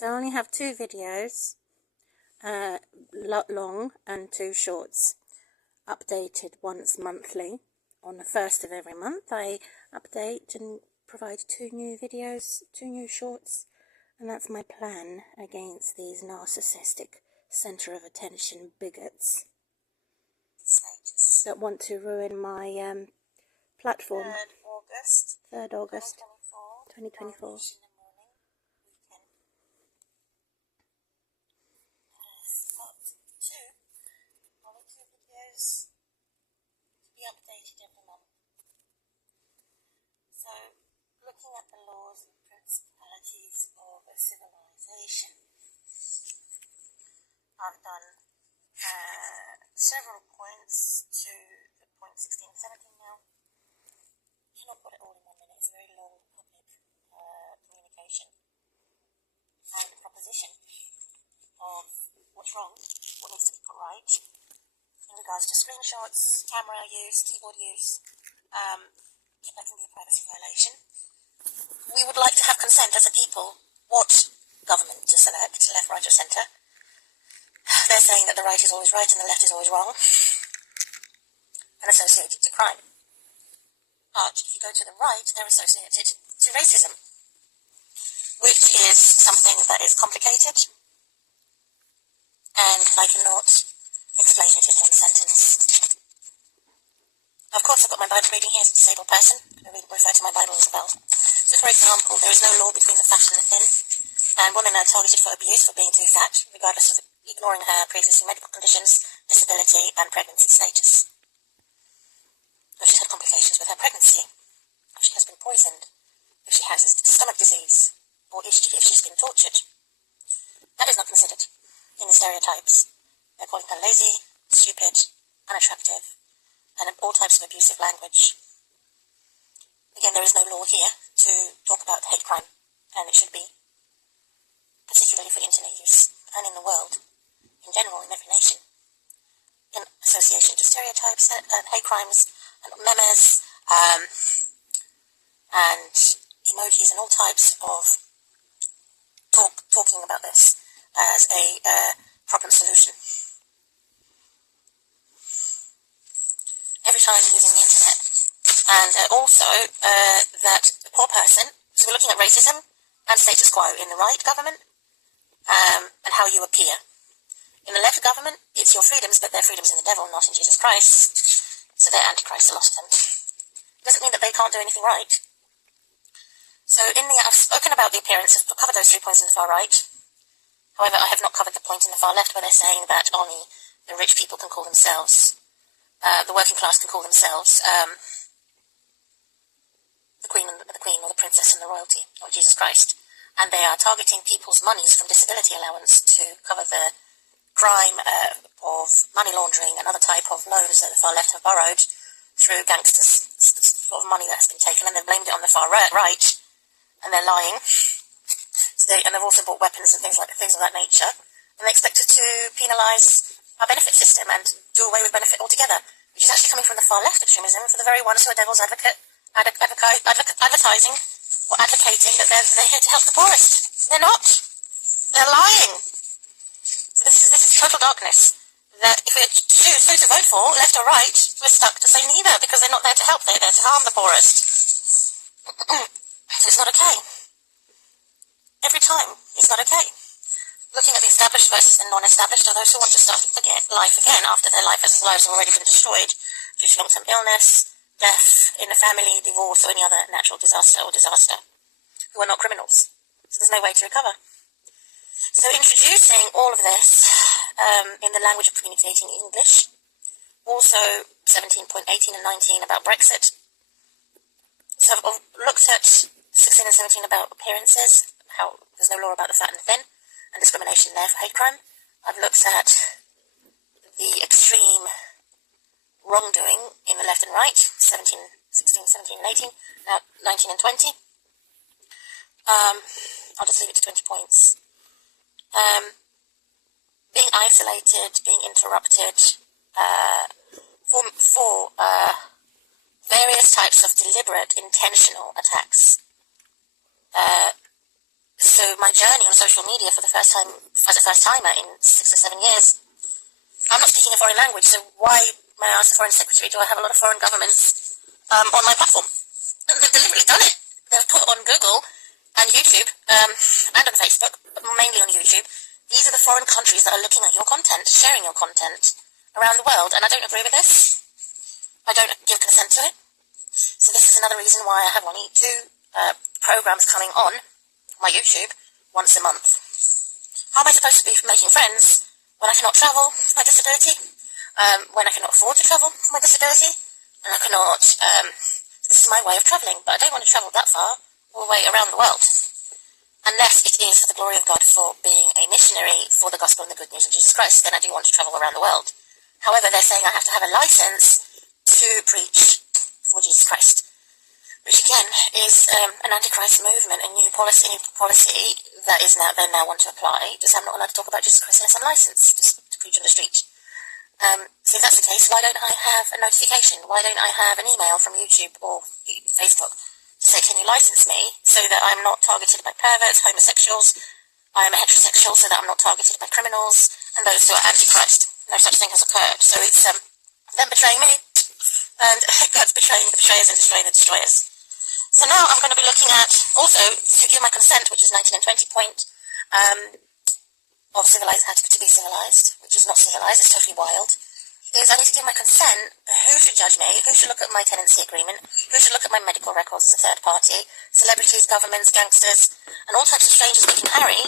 So I only have 2 videos, long and 2 shorts, updated once monthly. On the 1st of every month I update and provide 2 new videos, 2 new shorts, and that's my plan against these narcissistic centre of attention bigots that want to ruin my platform. 3rd August 2024. Updated every month. So, looking at the laws and principalities of a civilization, I've done several points to the point 16 and 17 now. I cannot put it all in 1 minute, it's a very long public communication and proposition of what's wrong, what needs to be put right. In regards to screenshots, camera use, keyboard use, that can be a privacy violation. We would like to have consent as a people what government to select, left, right or centre. They're saying that the right is always right and the left is always wrong, and associated to crime. But if you go to the right, they're associated to racism, which is something that is complicated, and I cannot explain it in 1 sentence. Of course, I've got my Bible reading here as a disabled person. I refer to my Bible as well. So, for example, there is no law between the fat and the thin, and women are targeted for abuse for being too fat, regardless of ignoring her pre-existing medical conditions, disability, and pregnancy status. If she's had complications with her pregnancy, if she has been poisoned, if she has a stomach disease, or if she's been tortured, that is not considered in the stereotypes. They're calling her lazy, stupid, unattractive, and all types of abusive language. Again, there is no law here to talk about hate crime, and it should be, particularly for internet use, and in the world, in general, in every nation, in association to stereotypes and hate crimes, and memes, and emojis, and all types of talking about this as a problem solution. Every time using the internet. And also that the poor person, so we're looking at racism and status quo in the right government, and how you appear. In the left government, it's your freedoms, but their freedoms in the devil, not in Jesus Christ. So they're antichrist, a lot of them. Doesn't mean that they can't do anything right. So I've spoken about the appearance, I've covered those 3 points in the far right. However, I have not covered the point in the far left where they're saying that only the rich people can call themselves, the working class can call themselves the queen or the princess and the royalty, or Jesus Christ. And they are targeting people's monies from disability allowance to cover the crime of money laundering and other type of loans that the far left have borrowed through gangsters, sort of money that's been taken, and they've blamed it on the far right, and they're lying. And they've also bought weapons and things of that nature, and they expected to penalise our benefit system and do away with benefit altogether, which is actually coming from the far left extremism, for the very ones who are devil's advertising or advocating that they're here to help the poorest. They're not. They're lying. So this is total darkness. That if we choose who to vote for, left or right, we're stuck to say neither, because they're not there to help. They're there to harm the poorest. So it's not okay. Every time, it's not okay. Looking at the established versus the non-established are those who want to start life again after their lives have already been destroyed due to long-term illness, death in the family, divorce, or any other natural disaster, who are not criminals. So there's no way to recover. So introducing all of this in the language of communicating English, also 17.18 and 19 about Brexit. So I've looked at 16 and 17 about appearances, how there's no law about the fat and the thin, and discrimination there for hate crime. I've looked at the extreme wrongdoing in the left and right, 16, 17 and 18, now 19 and 20. I'll just leave it to 20 points. Being isolated, being interrupted, for various types of deliberate, intentional attacks. So my journey on social media for the first time, as a first-timer in 6 or 7 years. I'm not speaking a foreign language, so why, may I ask the Foreign Secretary, do I have a lot of foreign governments on my platform? And they've deliberately done it. They've put on Google and YouTube, and on Facebook, but mainly on YouTube, these are the foreign countries that are looking at your content, sharing your content around the world, and I don't agree with this. I don't give consent to it. So this is another reason why I have only 2 programs coming on my YouTube once a month. How am I supposed to be making friends when I cannot travel for my disability, when I cannot afford to travel for my disability, and I cannot, this is my way of travelling, but I don't want to travel that far, all the way around the world, unless it is for the glory of God, for being a missionary for the gospel and the good news of Jesus Christ. Then I do want to travel around the world. However, they're saying I have to have a license to preach for Jesus Christ, which again is an antichrist movement, a new policy that is now they now want to apply. Because I'm not allowed to talk about Jesus Christ unless I'm licensed to preach on the street. So if that's the case, why don't I have a notification? Why don't I have an email from YouTube or Facebook to say, can you license me, so that I'm not targeted by perverts, homosexuals, I am a heterosexual, so that I'm not targeted by criminals and those who are antichrist. No such thing has occurred. So it's them betraying me, and God's betraying the betrayers and destroying the destroyers. So now I'm going to be looking at, also, to give my consent, which is 19 and 20 point, of civilized, how to be civilized, which is not civilized, it's totally wild, is I need to give my consent. Who should judge me? Who should look at my tenancy agreement? Who should look at my medical records as a third party? Celebrities, governments, gangsters, and all types of strangers looking Harry.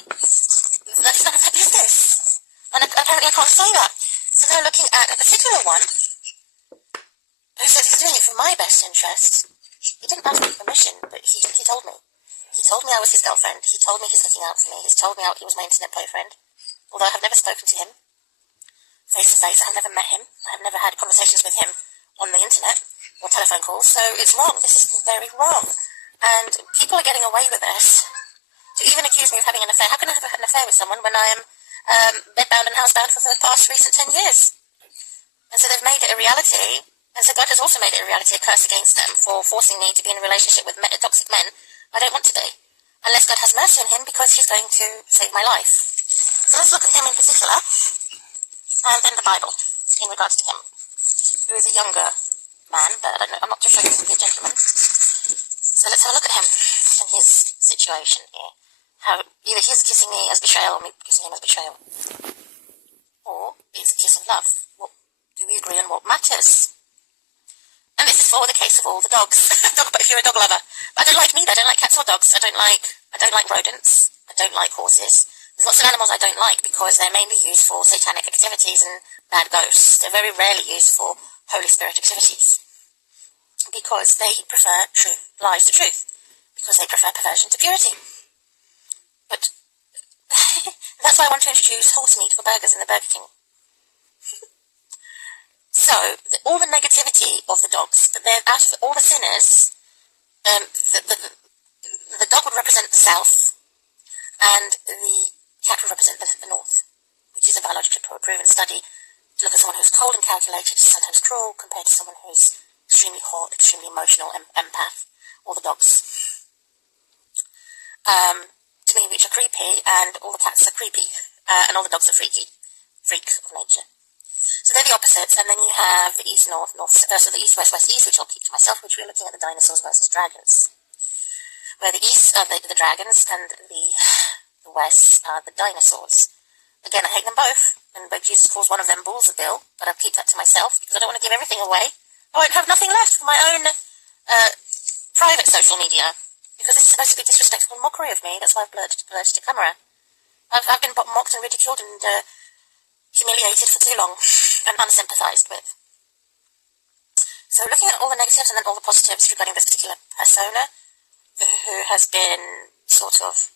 That is none of their business. And apparently I can't say that. So now looking at a particular one, who says he's doing it for my best interest. He didn't ask me permission, but he told me. He told me I was his girlfriend. He told me he's looking out for me. He's told me he was my internet boyfriend. Although I have never spoken to him face to face. I have never met him. I have never had conversations with him on the internet or telephone calls. So it's wrong. This is very wrong. And people are getting away with this. To even accuse me of having an affair. How can I have an affair with someone when I am bedbound and housebound for the past recent 10 years? And so they've made it a reality. And so God has also made it a reality, a curse against them for forcing me to be in a relationship with toxic men I don't want to be. Unless God has mercy on him, because he's going to save my life. So let's look at him in particular, and then the Bible, in regards to him, who is a younger man, but I don't know, I'm not too sure he would be a gentleman. So let's have a look at him and his situation here. How either he's kissing me as betrayal, or me kissing him as betrayal. Or it's a kiss of love. What do we agree on what matters? And this is for the case of all the dogs. If you're a dog lover. But I don't like neither. I don't like cats or dogs. I don't like rodents. I don't like horses. There's lots of animals I don't like because they're mainly used for satanic activities and bad ghosts. They're very rarely used for Holy Spirit activities. Because they prefer lies to truth. Because they prefer perversion to purity. But that's why I want to introduce horse meat for burgers in the Burger King. So, all the negativity of the dogs, but they're out of all the sinners, the dog would represent the south, and the cat would represent the north, which is a biologically proven study to look at someone who's cold and calculated, sometimes cruel, compared to someone who's extremely hot, extremely emotional, empath, all the dogs. To me, which are creepy, and all the cats are creepy, and all the dogs are freak of nature. So they're the opposites, and then you have the east-north, so the east-west-west-east, which I'll keep to myself, which we're looking at the dinosaurs versus dragons. Where the east are the dragons, and the west are the dinosaurs. Again, I hate them both, and Jesus calls one of them Bulls a Bill, but I'll keep that to myself, because I don't want to give everything away. I won't have nothing left for my own private social media, because this is supposed to be disrespectful and mockery of me. That's why I've blurred to camera. I've been mocked and ridiculed and humiliated for too long, and unsympathized with. So looking at all the negatives and then all the positives regarding this particular persona, who has been sort of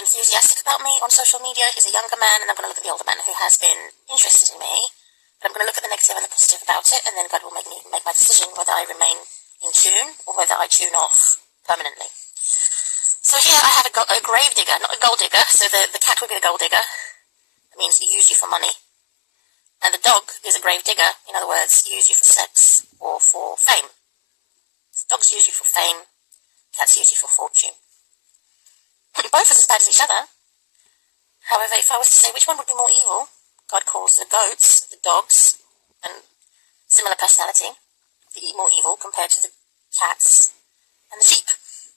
enthusiastic about me on social media. He's a younger man, and I'm going to look at the older man who has been interested in me. But I'm going to look at the negative and the positive about it, and then God will make my decision whether I remain in tune or whether I tune off permanently. So here I have a grave digger, not a gold digger. So the cat will be the gold digger. That means use you for money. And the dog is a grave digger. In other words, use you for sex or for fame. So dogs use you for fame. Cats use you for fortune. both as bad as each other. However, if I was to say which one would be more evil, God calls the goats, the dogs, and similar personality, the more evil compared to the cats and the sheep,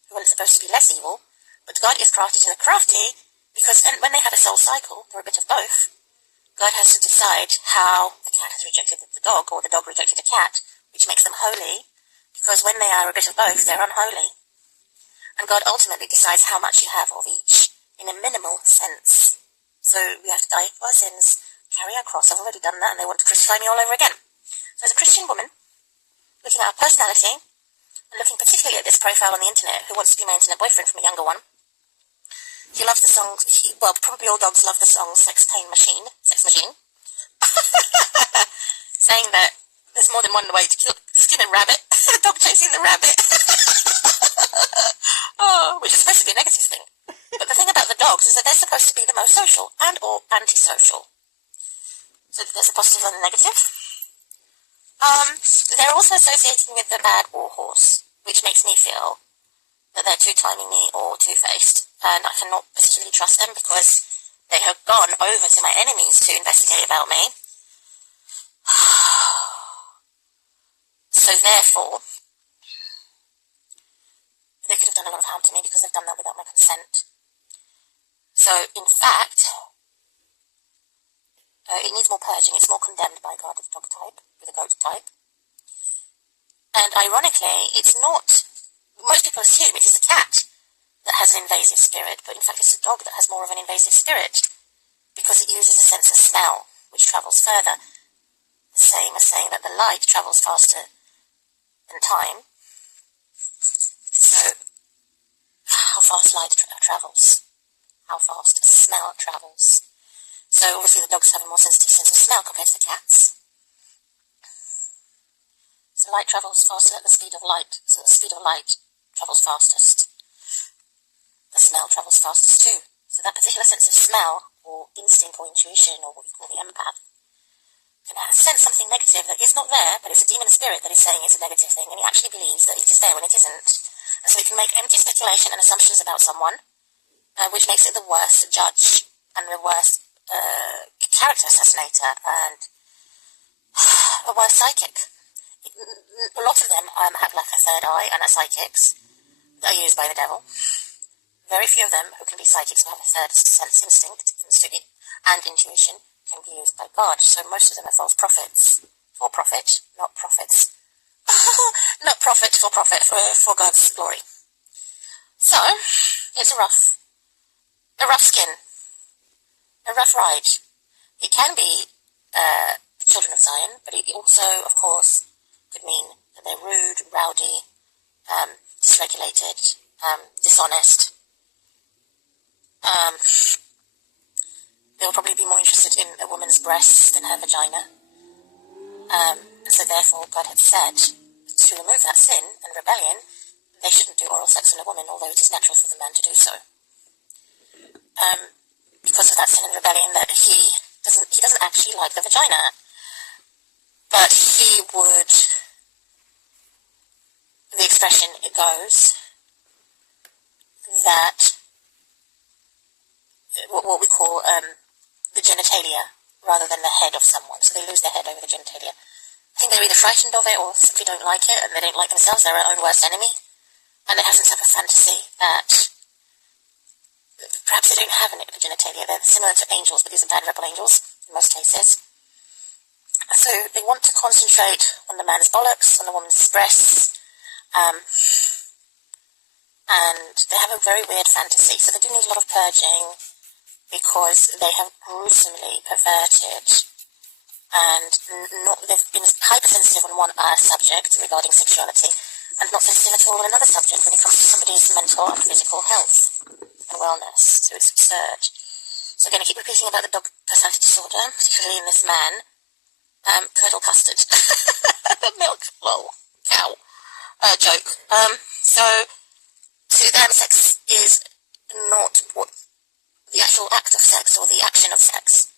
who are supposed to be less evil. But God is crafty to the crafty, because when they have a soul cycle, they're a bit of both. God has to decide how the cat has rejected the dog, or the dog rejected the cat, which makes them holy, because when they are a bit of both, they're unholy. And God ultimately decides how much you have of each, in a minimal sense. So we have to die for our sins, carry our cross. I've already done that, and they want to crucify me all over again. So as a Christian woman, looking at our personality, and looking particularly at this profile on the internet, who wants to be my internet boyfriend from a younger one, he loves the song, probably all dogs love the song Sex Machine, saying that there's more than one way to skin a rabbit, the dog chasing the rabbit, which is supposed to be a negative thing. But the thing about the dogs is that they're supposed to be the most social and or antisocial. So there's a positive and a negative. They're also associating with the bad war horse, which makes me feel that they're two-timing me or two-faced, and I cannot particularly trust them because they have gone over to my enemies to investigate about me. So therefore, they could have done a lot of harm to me because they've done that without my consent. So, in fact, it needs more purging. It's more condemned by God with the dog type, with the goat type. And ironically, it's not, most people assume it is the cat that has an invasive spirit, but in fact it's the dog that has more of an invasive spirit, because it uses a sense of smell, which travels further. The same as saying that the light travels faster than time. So, how fast light travels? How fast smell travels? So obviously the dogs have a more sensitive sense of smell compared to the cats. So light travels faster at the speed of light. So the speed of light travels fastest. The smell travels fastest too. So that particular sense of smell, or instinct, or intuition, or what you call the empath, can sense something negative that is not there, but it's a demon spirit that is saying it's a negative thing, and he actually believes that it is there when it isn't. And so he can make empty speculation and assumptions about someone, which makes it the worst judge and the worst character assassinator and the worst psychic. A lot of them have like a third eye and are psychics that are used by the devil. Very few of them who can be psychics who have a third sense instinct and intuition can be used by God. So most of them are false prophets. For profit, not profits. Not profit for profit, for God's glory. So, it's a rough skin. A rough ride. It can be the children of Zion, but it also, of course, could mean that they're rude, rowdy, dysregulated, dishonest. They'll probably be more interested in a woman's breasts than her vagina. So therefore, God had said, to remove that sin and rebellion, they shouldn't do oral sex on a woman, although it is natural for the man to do so. Because of that sin and rebellion, that he doesn't actually like the vagina. But he would, the expression it goes, that what we call the genitalia rather than the head of someone. So they lose their head over the genitalia. I think they're either frightened of it or simply don't like it, and they don't like themselves. They're their own worst enemy, and they have some type of fantasy that perhaps they don't have a genitalia. They're similar to angels, but these are bad rebel angels in most cases. So they want to concentrate on the man's bollocks, on the woman's breasts, and they have a very weird fantasy. So they do need a lot of purging, because they have gruesomely perverted and they've been hypersensitive on one subject regarding sexuality and not sensitive at all on another subject when it comes to somebody's mental and physical health and wellness. So it's absurd. So again, I keep repeating about the dog personality disorder, particularly in this man. Curdle custard. Milk, lol, cow. Joke. So to them, sex is not what the actual act of sex or the action of sex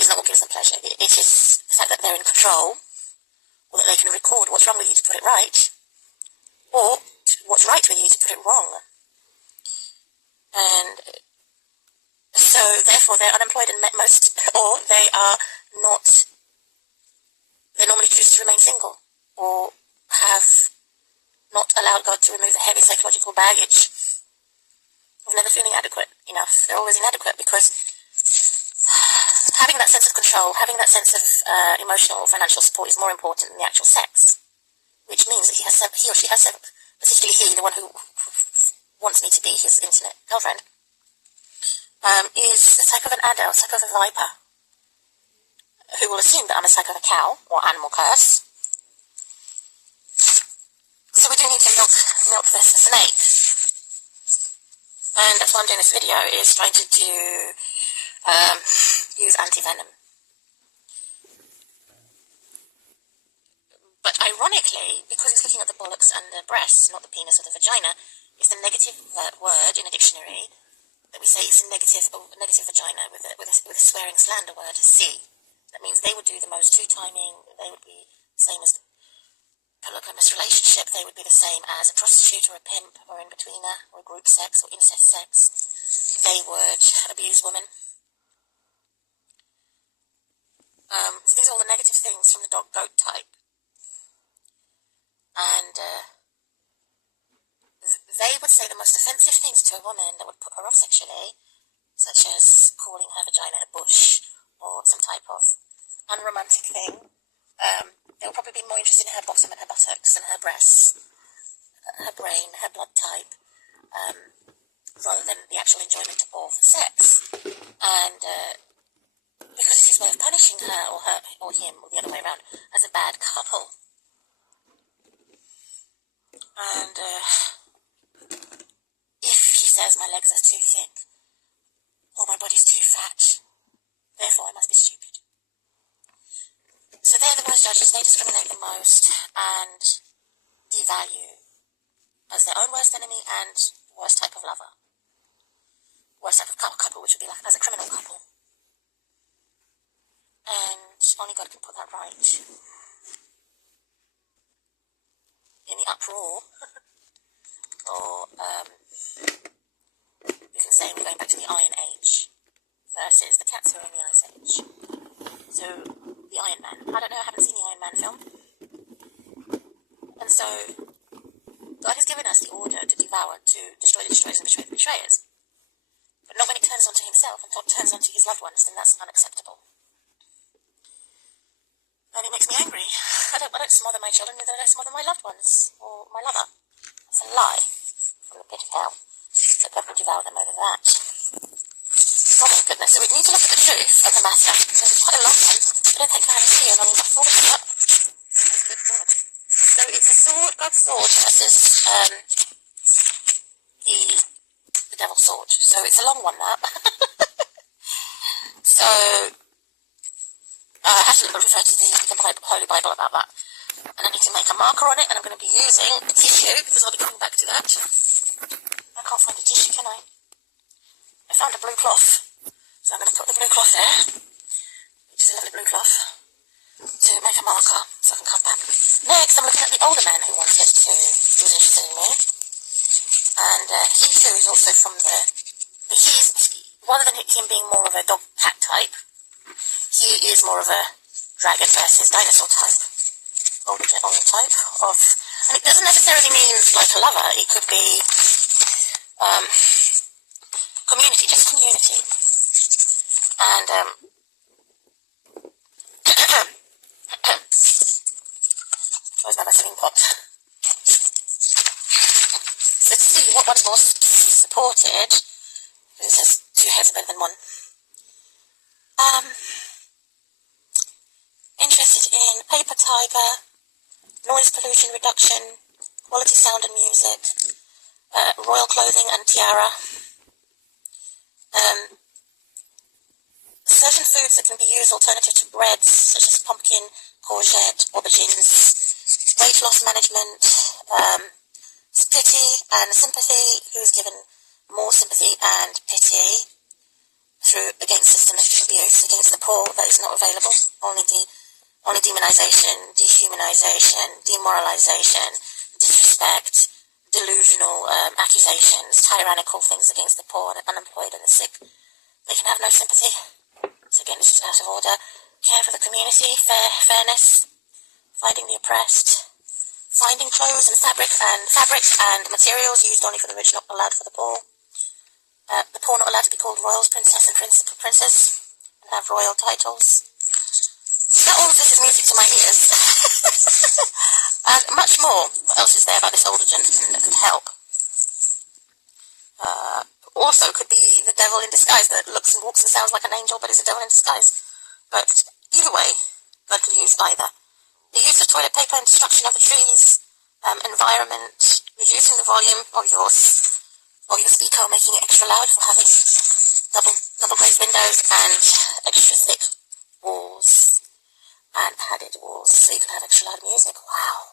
is not what gives them pleasure. It is the fact that they're in control, or that they can record what's wrong with you to put it right, or what's right with you to put it wrong. And so, therefore, they're unemployed and or they are not, they normally choose to remain single, or have not allowed God to remove the heavy psychological baggage of never feeling adequate enough. They're always inadequate because having that sense of control, having that sense of emotional or financial support is more important than the actual sex, which means that he or she has particularly he, the one who wants me to be his internet girlfriend, is a type of an adder, a type of a viper, who will assume that I'm a type of a cow or animal curse. So we do need to milk this snake. And that's why I'm doing this video, is trying to use anti-venom. But ironically, because it's looking at the bollocks and the breasts, not the penis or the vagina, it's the negative word in a dictionary that we say it's a negative vagina with a swearing slander word, C. That means they would do the most two-timing, they would be the same as the polygamous relationship, they would be the same as a prostitute or a pimp or in-betweener or group sex or incest sex. They would abuse women. So these are all the negative things from the dog-goat type. And they would say the most offensive things to a woman that would put her off sexually, such as calling her vagina a bush or some type of unromantic thing. They will probably be more interested in her bottom and her buttocks and her breasts, her brain, her blood type, rather than the actual enjoyment of sex. And because it's his way of punishing her or him, or the other way around, as a bad couple. And if he says my legs are too thick, or my body's too fat, therefore I must be stupid. So they're the worst judges, they discriminate the most and devalue as their own worst enemy and worst type of lover. Worst type of couple, which would be like as a criminal couple. And only God can put that right. In the uproar, or you can say we're going back to the Iron Age versus the cats who are in the Ice Age. So, the Iron Man. I don't know, I haven't seen the Iron Man film. And so, God has given us the order to devour, to destroy the destroyers and betray the betrayers. But not when it turns onto himself and turns onto his loved ones, then that's unacceptable. And it makes me angry. I don't smother my children, neither do I smother my loved ones, or my lover. It's a lie from the pit of hell, that God would devour them over that. Oh my goodness, so we need to look at the truth of the matter. So it's quite a long one. I don't think I have a video long enough for it. Oh, good God. So it's a sword, God's sword versus the devil's sword. So it's a long one, that. So I have to refer to the Bible, Holy Bible about that. And I need to make a marker on it, and I'm going to be using a tissue, because I'll be coming back to that. I can't find a tissue, can I? I found a blue cloth, so I'm going to put the blue cloth there, which is a lovely blue cloth, to make a marker, so I can come back. Next, I'm looking at the older man who was interested in me, and he too is also from rather than him being more of a dog-cat type, he is more of a dragon versus dinosaur type, older type of, and it doesn't necessarily mean like a lover, it could be, community, just community. And where's my wrestling pot? So to see what one's more supported, it says 2 heads are better than 1. Interested in paper tiger, noise pollution reduction, quality sound and music, royal clothing and tiara. Certain foods that can be used alternative to breads, such as pumpkin, courgette, aubergines, weight loss management, pity and sympathy, who's given more sympathy and pity against systematic abuse, against the poor that is not available, only demonization, dehumanization, demoralization, disrespect, delusional accusations, tyrannical things against the poor and unemployed and the sick. They can have no sympathy. So again, this is out of order. Care for the community, fairness, finding the oppressed, finding clothes and fabric and materials used only for the rich, not allowed for the poor. The poor not allowed to be called royals, princess and princess, and have royal titles. Now all of this is music to my ears. And much more. What else is there about this older gentleman that could help? Also could be the devil in disguise that looks and walks and sounds like an angel but is a devil in disguise. But either way, God could use either. The use of toilet paper and destruction of the trees, environment, reducing the volume of your speaker, making it extra loud for having double glazed windows and extra thick walls and padded walls so you can have extra loud music. Wow.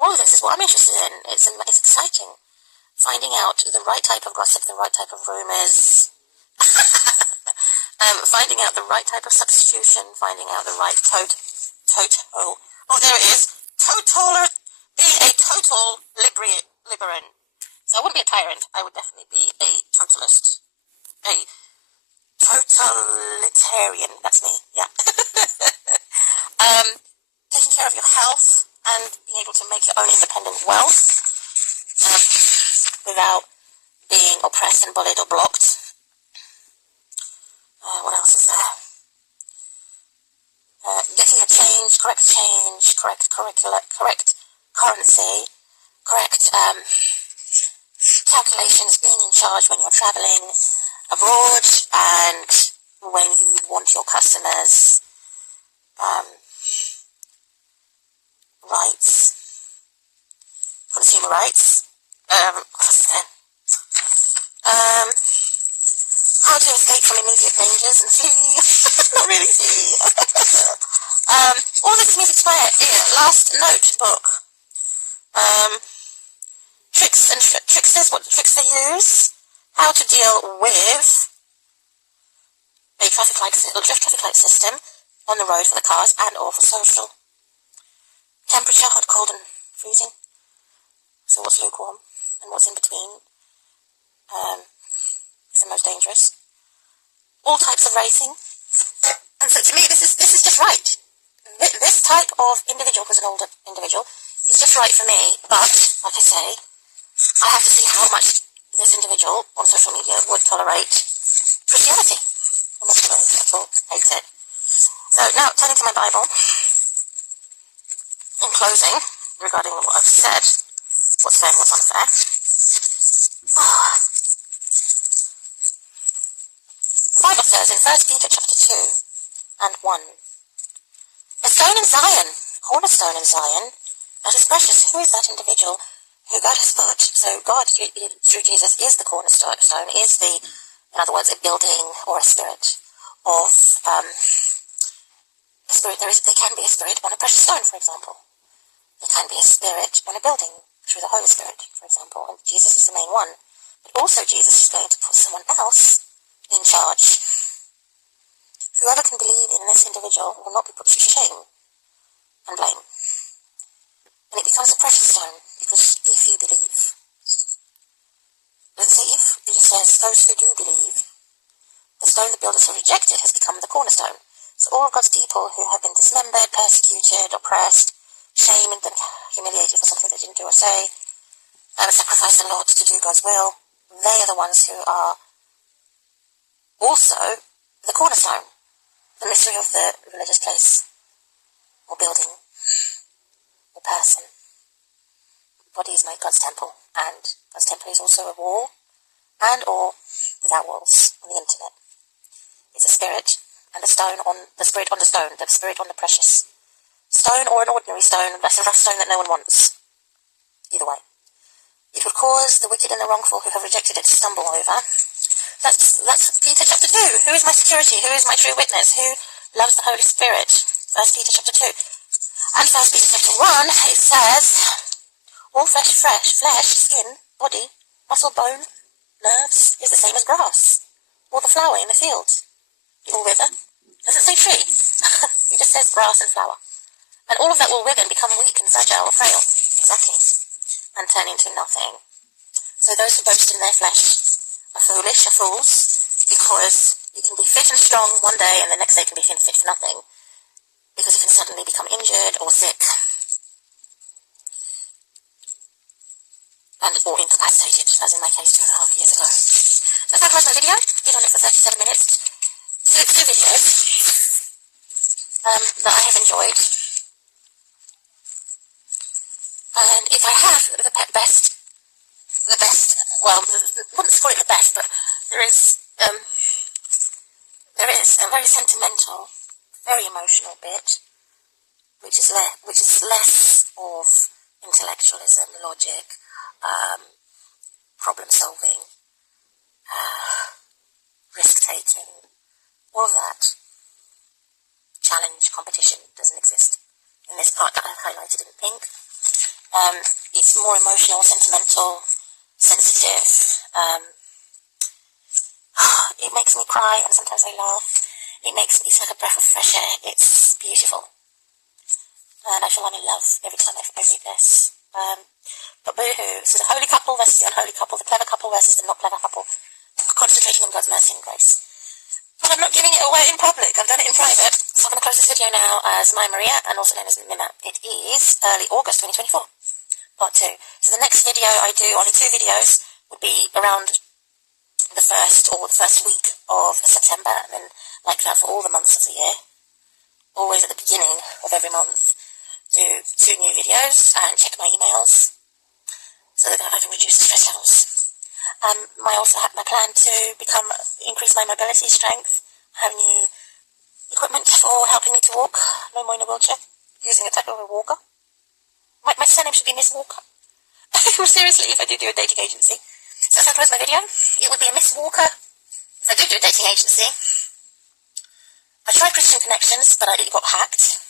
All of this is what I'm interested in. It's exciting. Finding out the right type of gossip, the right type of rumours, finding out the right type of substitution, finding out the right total. Oh, there it is. Being a total liberan. So I wouldn't be a tyrant. I would definitely be a totalist. A totalitarian. That's me. Yeah. Taking care of your health and being able to make your own independent wealth without being oppressed and bullied or blocked. What else is there? Getting a correct currency, correct calculations, being in charge when you're travelling abroad and when you want your customers' rights, consumer rights. How to escape from immediate dangers and flee. Not really flee. All this is music to my ear. Last notebook. Tricks and tricksters, what tricks they use. How to deal with a drift traffic light system on the road for the cars and or for social. Temperature, hot, cold and freezing. So what's lukewarm and what's in between is the most dangerous. All types of racing. And so to me this is just right. This type of individual, who's an older individual, is just right for me. But, like I say, I have to see how much this individual on social media would tolerate Christianity. I'm not tolerate at all. Hate it. So now, turning to my Bible. In closing, regarding what I've said, what's fair and what's unfair. The Bible says in 1 Peter chapter 2 and 1, a stone in Zion, a cornerstone in Zion, that is precious. Who is that individual who God has put? So God, through Jesus, is the cornerstone, is the, in other words, a building or a spirit of, a spirit. There can be a spirit on a precious stone, for example. There can be a spirit on a building through the Holy Spirit, for example, and Jesus is the main one. But also Jesus is going to put someone else in charge. Whoever can believe in this individual will not be put to shame and blame. And it becomes a precious stone, because if you believe. Let's say if, it just says, those who do believe, the stone the builders have rejected has become the cornerstone. So all of God's people who have been dismembered, persecuted, oppressed, shamed and humiliated for something they didn't do or say, and sacrificed a lot to do God's will, they are the ones who are also the cornerstone, the mystery of the religious place, or building, or person. Body is made God's temple, and God's temple is also a wall, and or without walls, on the internet. It's a spirit, and a stone on the spirit on the stone, the spirit on the precious. Stone or an ordinary stone, that's a rough stone that no one wants. Either way. It would cause the wicked and the wrongful who have rejected it to stumble over. That's Peter chapter 2. Who is my security? Who is my true witness? Who loves the Holy Spirit? 1 Peter chapter 2. And 1 Peter chapter 1, it says, all flesh, skin, body, muscle, bone, nerves, is the same as grass, or the flower in the field. It will wither. Doesn't say tree. It just says grass and flower. And all of that will wither and become weak and fragile or frail. Exactly. And turn into nothing. So those who boast in their flesh are foolish, are fools, because you can be fit and strong one day and the next day can be fit for nothing, because you can suddenly become injured or sick and or incapacitated, as in my case 2.5 years ago. So that was my video. Been on it for 37 minutes. Two videos that I have enjoyed. And if I have the best, well, I wouldn't score it the best, but there is a very sentimental, very emotional bit, which is less of intellectualism, logic, problem solving, risk taking, all of that. Challenge, competition doesn't exist in this part that I've highlighted in pink. It's more emotional, sentimental, sensitive. It makes me cry and sometimes I laugh. It's like a breath of fresh air. It's beautiful. And I feel I'm in love every time I read this. But boohoo, so the holy couple versus the unholy couple, the clever couple versus the not clever couple, concentrating on God's mercy and grace. But I'm not giving it away in public. I've done it in private. So I'm going to close this video now as My Maria, and also known as Mima. It is early August 2024, part 2. So the next video I do, only 2 videos, would be around the first week of September, and then like that for all the months of the year. Always at the beginning of every month, do 2 new videos and check my emails so that I can reduce the stress levels. I also have my plan to increase my mobility strength. I have new equipment for helping me to walk, no more in a wheelchair, using a type of a walker. My surname should be Miss Walker. Seriously, if I do a dating agency. So if I close my video, it would be a Miss Walker. If I do a dating agency. I tried Christian Connections, but it got hacked.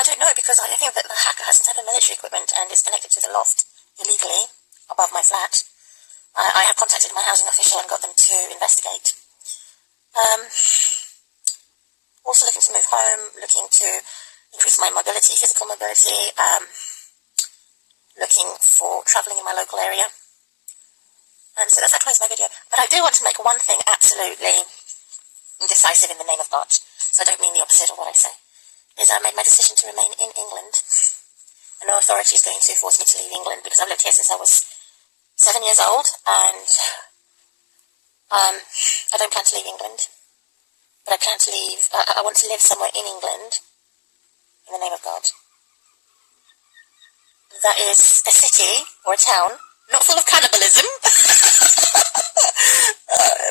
I don't know, because I think that the hacker has some type of military equipment and is connected to the loft illegally above my flat. I have contacted my housing official and got them to investigate. Also looking to move home, looking to increase my mobility, physical mobility, looking for travelling in my local area. And so that's how I close my video. But I do want to make one thing absolutely decisive in the name of God. So I don't mean the opposite of what I say. Is I made my decision to remain in England. And no authority is going to force me to leave England, because I've lived here since I was 7 years old, and I don't plan to leave England. But I plan to leave, I want to live somewhere in England in the name of God. That is a city or a town not full of cannibalism,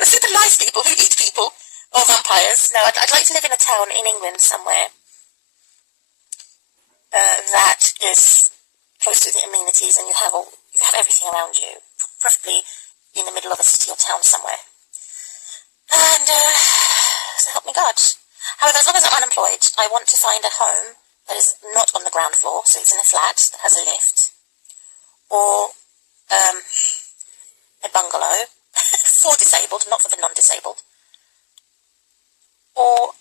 super nice people who eat people, or vampires. No, I'd like to live in a town in England somewhere that is close to the amenities, and you have everything around you, preferably in the middle of a city or town somewhere. And so help me God. However, as long as I'm unemployed, I want to find a home that is not on the ground floor, so it's in a flat that has a lift, or a bungalow for disabled, not for the non-disabled, or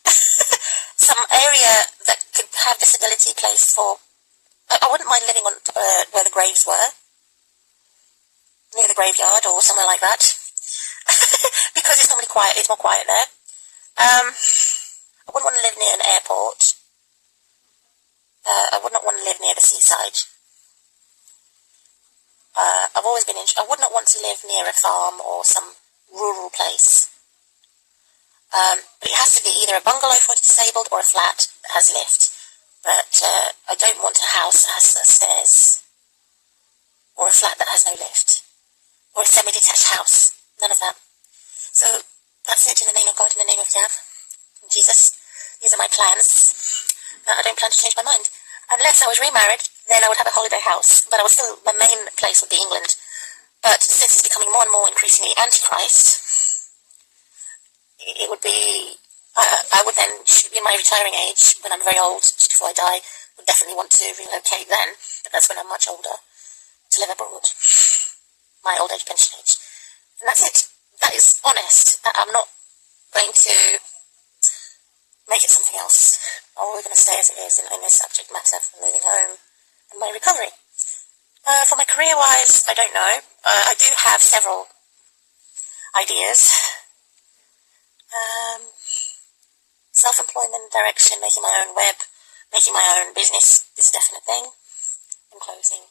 some area that could have disability placed for. I wouldn't mind living on where the graves were, near the graveyard or somewhere like that, because it's normally quiet. It's more quiet there. I wouldn't want to live near an airport. I would not want to live near the seaside. I've always been I would not want to live near a farm or some rural place. But it has to be either a bungalow for disabled or a flat that has lift. But I don't want a house that has stairs, or a flat that has no lift, or a semi-detached house. None of that. So that's it, in the name of God, in the name of Yav, in Jesus. These are my plans. I don't plan to change my mind. Unless I was remarried, then I would have a holiday house. But my main place would be England. But since it's becoming more and more increasingly antichrist, it would be, I would then, in my retiring age, when I'm very old, just before I die, would definitely want to relocate then. But that's when I'm much older, to live abroad. My old age pension age. And that's it. That is honest. I'm not going to make it something else. we're going to stay as it is in this subject matter for moving home and my recovery. For my career-wise, I don't know. I do have several ideas. Self-employment direction, making my own web, making my own business is a definite thing. In closing,